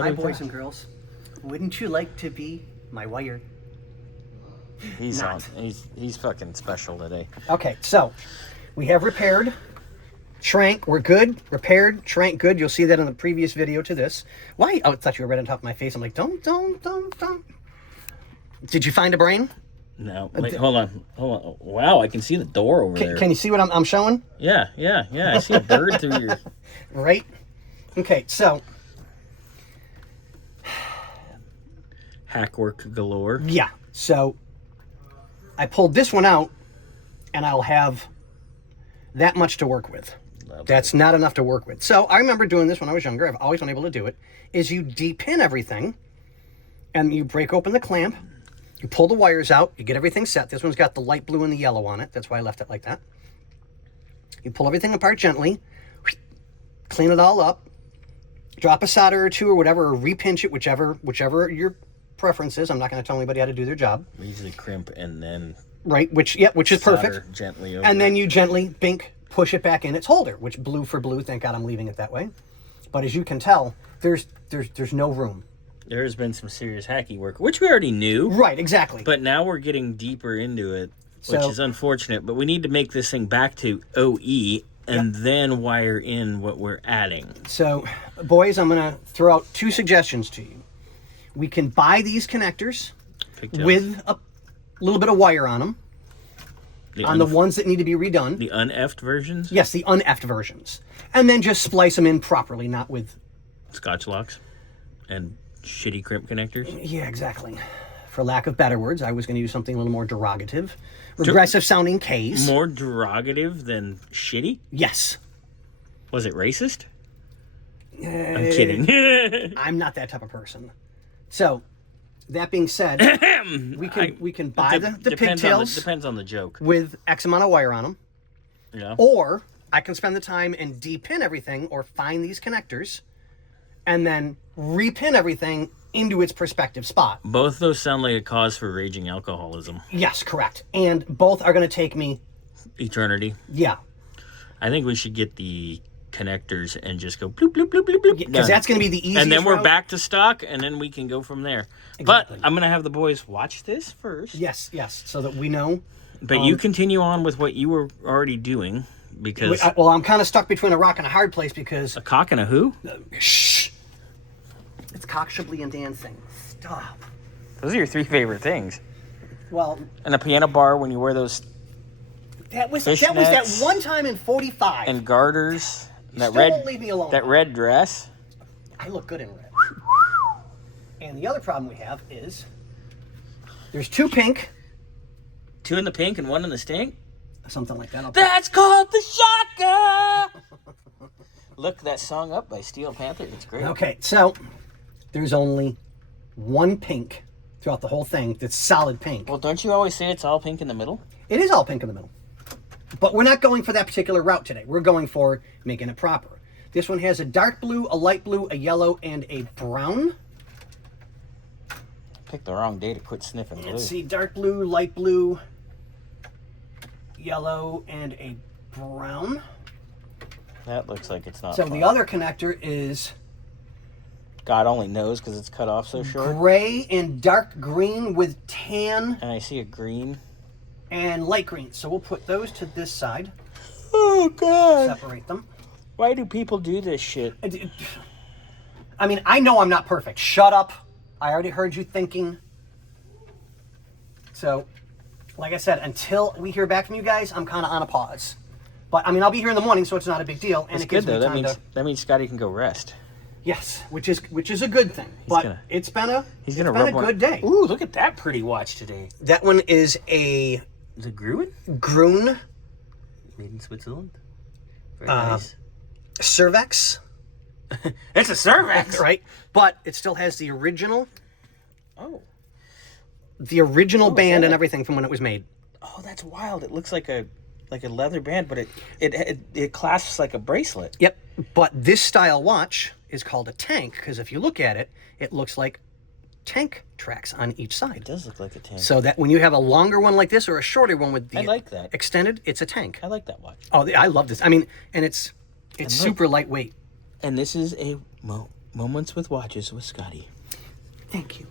Hi, boys and girls. Wouldn't you like to be my wire? He's fucking special today. Okay, so we have repaired, shrank, we're good. Repaired, shrank, good. You'll see that in the previous video to this. Why? Oh, I thought you were right on top of my face. I'm like, don't. Did you find a brain? No, wait, hold on. Wow, I can see the door over there. Can you see what I'm showing? Yeah. I see a bird through your... Right? Okay, so... Hack work galore. Yeah, so I pulled this one out, and I'll have that much to work with. Lovely. That's not enough to work with. So I remember doing this when I was younger. I've always been able to do it. Is you de-pin everything, and you break open the clamp. You pull the wires out. You get everything set. This one's got the light blue and the yellow on it. That's why I left it like that. You pull everything apart gently. Clean it all up. Drop a solder or two or whatever, or repinch it, whichever your preference is. I'm not going to tell anybody how to do their job. We usually crimp and then... Right, which is perfect. Gently over and then you gently, push it back in its holder, which blue for blue. Thank God I'm leaving it that way. But as you can tell, there's no room. There's been some serious hacky work, which we already knew. Right, exactly. But now we're getting deeper into it, which is unfortunate. But we need to make this thing back to OE and then wire in what we're adding. So, boys, I'm going to throw out two suggestions to you. We can buy these connectors with a little bit of wire on them. On the ones that need to be redone. The un-effed versions? Yes, the un-effed versions. And then just splice them in properly, not with... Scotch locks and shitty crimp connectors? Yeah, exactly. For lack of better words, I was going to use something a little more derogative. Regressive sounding Ks. More derogative than shitty? Yes. Was it racist? I'm kidding. I'm not that type of person. So, that being said, we can buy the pigtails. Depends on the joke. With X amount of wire on them. Yeah. Or I can spend the time and de-pin everything or find these connectors and then repin everything into its prospective spot. Both those sound like a cause for raging alcoholism. Yes, correct. And both are going to take me... Eternity. Yeah. I think we should get the connectors and just go bloop, bloop, bloop, bloop, bloop. Because that's going to be the easiest And then we're route. back to stock, and then we can go from there. Exactly. But I'm going to have the boys watch this first. Yes, so that we know. But you continue on with what you were already doing, because... Well, I'm kind of stuck between a rock and a hard place because... A cock and a who? Shh. It's cock, Chablis, and dancing. Stop. Those are your three favorite things. Well... And a piano bar when you wear those... That was that one time in 45. And garters. Still won't leave me alone. That red dress. I look good in red. And the other problem we have is there's two pink. Two in the pink and one in the stink? Something like that. That's called the Shaka! Look that song up by Steel Panther. It's great. Okay, so there's only one pink throughout the whole thing that's solid pink. Well, don't you always say it's all pink in the middle? It is all pink in the middle. But we're not going for that particular route today. We're going for making it proper. This one has a dark blue, a light blue, a yellow, and a brown. Picked the wrong day to quit sniffing blue. Let's see, dark blue, light blue, yellow, and a brown. That looks like it's not So fun. the other connector is... God only knows because it's cut off so short. Gray and dark green with tan. And I see a green. And light green. So we'll put those to this side. Oh, God. Separate them. Why do people do this shit? I mean, I know I'm not perfect. Shut up. I already heard you thinking. So, like I said, until we hear back from you guys, I'm kind of on a pause. But, I mean, I'll be here in the morning, so it's not a big deal. And It's it good, gives me though. time That means Scotty can go rest. Yes, which is a good thing. It's been a good day. Ooh, look at that pretty watch today. That one is a... Is it Gruen? Gruen. Made in Switzerland. Very nice. Cervex. It's a Cervex! Right? But it still has the original... Oh. The original band and everything from when it was made. Oh, that's wild. It looks like a leather band, but it clasps like a bracelet. Yep. But this style watch is called a tank because if you look at it, it looks like tank tracks on each side. It does look like a tank. So that when you have a longer one like this or a shorter one with the I like that. extended, it's a tank. I like that watch. Oh, I love this. I mean, and it's super lightweight. And this is a Moments with Watches with Scotty. Thank you.